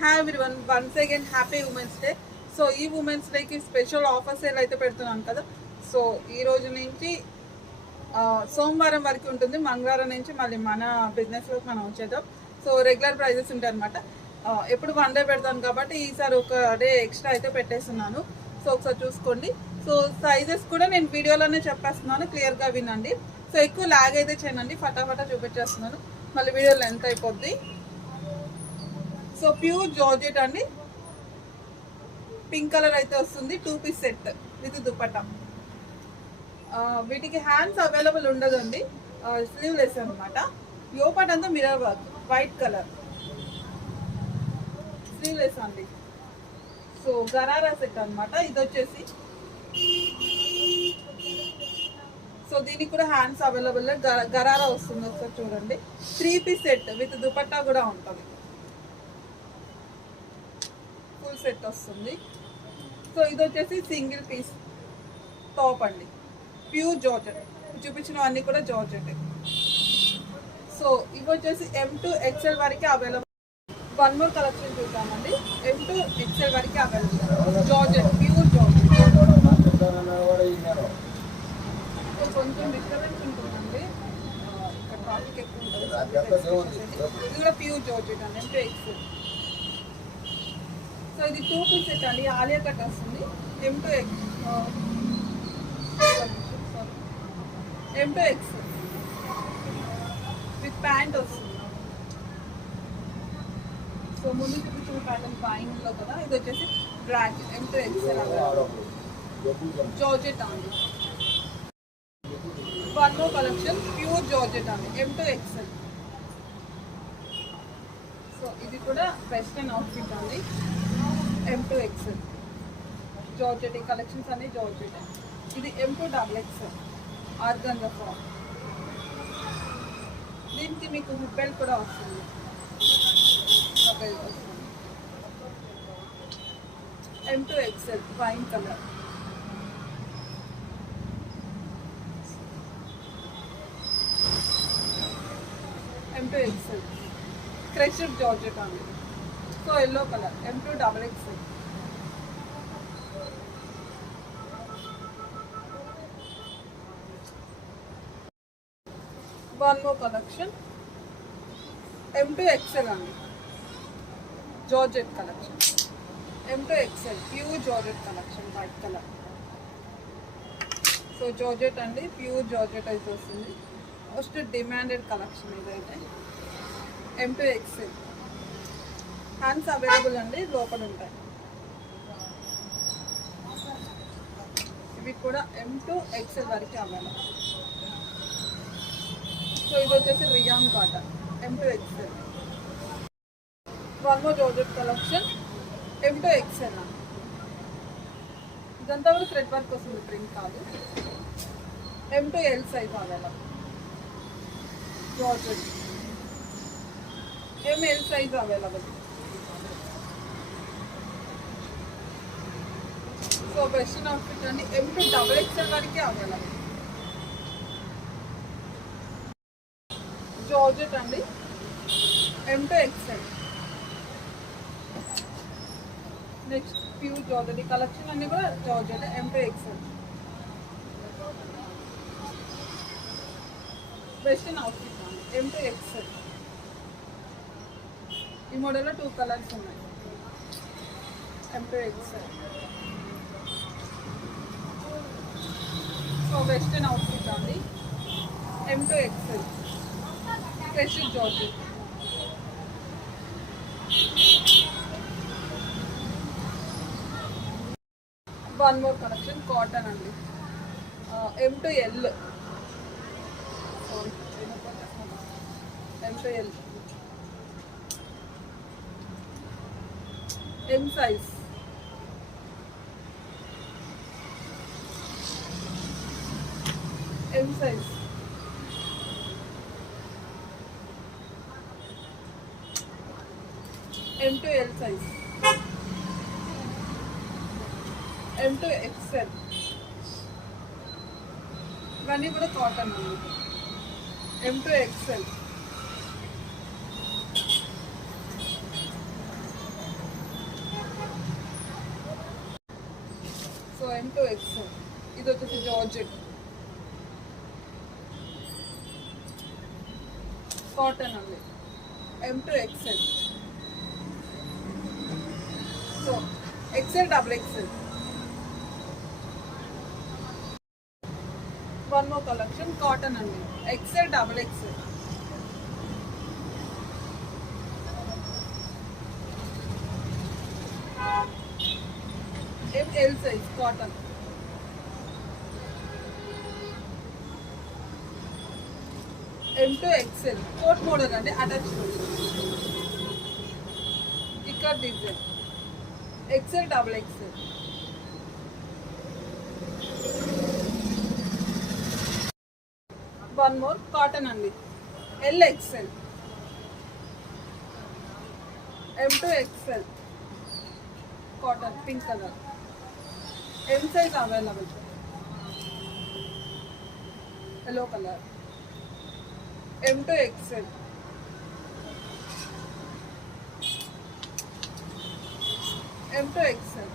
Hi everyone, once again happy women's day. So ఈ ఉమెన్స్ డేకి special offer sale అయితే పెడుతున్నాను కదా. సో ఈ రోజు నుంచి సోమవారం వరకు ఉంటుంది. మంగళవారం నుంచి మళ్ళీ మన బిజినెస్లోకి మనం వచ్చేద్దాం. సో రెగ్యులర్ ప్రైజెస్ ఉంటాయి అనమాట. ఎప్పుడు వన్ డే పెడతాను కాబట్టి ఈసారి ఒక డే ఎక్స్ట్రా అయితే పెట్టేస్తున్నాను. సో ఒకసారి చూసుకోండి. సో సైజెస్ కూడా నేను వీడియోలోనే చెప్పేస్తున్నాను, క్లియర్గా వినండి. సో ఎక్కువ లాగ్ అయితే చేయనండి, ఫటాఫటా చూపించేస్తున్నాను, మళ్ళీ వీడియో లెంత్ అయిపోద్ది. సో ప్యూర్ జార్జెట్ అండి, పింక్ కలర్ అయితే వస్తుంది. 2 పీస్ సెట్ విత్ దుపట్టా. వీటికి హ్యాండ్స్ అవైలబుల్ ఉండదండి, స్లీవ్లెస్ అనమాట. యోపాట్ అంతా mirror work, white colour, sleeveless అండి. సో గరారా సెట్ అనమాట ఇది వచ్చేసి. సో దీనికి కూడా హ్యాండ్స్ అవైలబుల్, గరారా వస్తుంది. ఒకసారి చూడండి. 3 పీస్ సెట్ విత్ దుపట్టా కూడా ఉంటుంది, ఫుల్ సెట్ వస్తుంది. సో ఇది వచ్చేసి సింగిల్ పీస్ టాప్ అండి, ప్యూర్ జార్జెట్. చూపించినవన్నీ కూడా జార్జెట్. సో ఇవి వచ్చేసి M to XL వరకు అవైలబుల్. వన్ మోర్ కలెక్షన్ చూద్దామండి. M to XL వరకు available, georgette, pure georgette. So కొంచెం డిస్టర్బెన్స్ ఉంటుందండి, ఇక్కడ ట్రాఫిక్ ఎక్కువ ఉంటుంది. ఇది కూడా ప్యూర్ జార్జెట్ అండి, M to XL. సో ఇది 2 పీస్ సెట్ అండి, ఆలియా కట్ వస్తుంది. M to X with pant వస్తుంది. సో ముందు చూపించిన ప్యాటర్న్ పైన్లో కదా, ఇది వచ్చేసి black. M to XL georgette అండి. One more collection, pure georgette అండి, M to XL. సో ఇది కూడా వెస్టర్న్ అవుట్ఫిట్ అండి, M to XL జార్జెట్. ఈ కలెక్షన్స్ అన్ని జార్జెట్. ఇది M to XXL organza frock. దీనికి మీకు హుక్ బెల్ట్ కూడా వస్తుంది, బెల్ట్ వస్తుంది. M to XL wine colour. M to XL crushed georgette అండి. So yellow colour, M to XXL. One more collection, M to XL అండి, georgette collection. M to XL pure georgette collection, white colour. So georgette అండి, pure georgette అయితే వస్తుంది. Most demanded collection ఇదైతే. M to XL hands available అండి, లోపల ఉంటాయి. ఇవి కూడా M to XL వరకు అవైలబుల్. సో ఇది వచ్చేసి rayon cotton, M to XL. One more georgette collection, M to XL అండి. ఇదంతా కూడా థ్రెడ్ వర్క్ వస్తుంది, ప్రింట్ కాదు. M to L size available georgette. ML size available. So western outfit అండి, M to XXL వరకు available. Georgette అండి, M to XL. Next pure georgette. ఈ కలెక్షన్ అన్ని కూడా georgette, M to XL. Western outfit అండి, M to XL. ఈ మోడల్లో 2 కలర్స్ ఉన్నాయి, M to XL. So western outfit అండి, M to XL crushed georgette. One more collection, cotton అండి, M to L. M to L M size. M size. M to L size. M to XL. ఇవన్నీ కూడా కాటన్ అండి, M to XL. M2 XL. ఇది వచ్చేసి georgette cotton అండి. M2 XL. So XL XXL. One more collection cotton అండి. XL XXL. ML size cotton. M2 XL coat model అండి. Attach ఇక్కడ design. XL XXL. One more cotton అండి. LXL. M2 XL cotton pink colour. M size available. Yellow colour. M2 XL. M2 XL.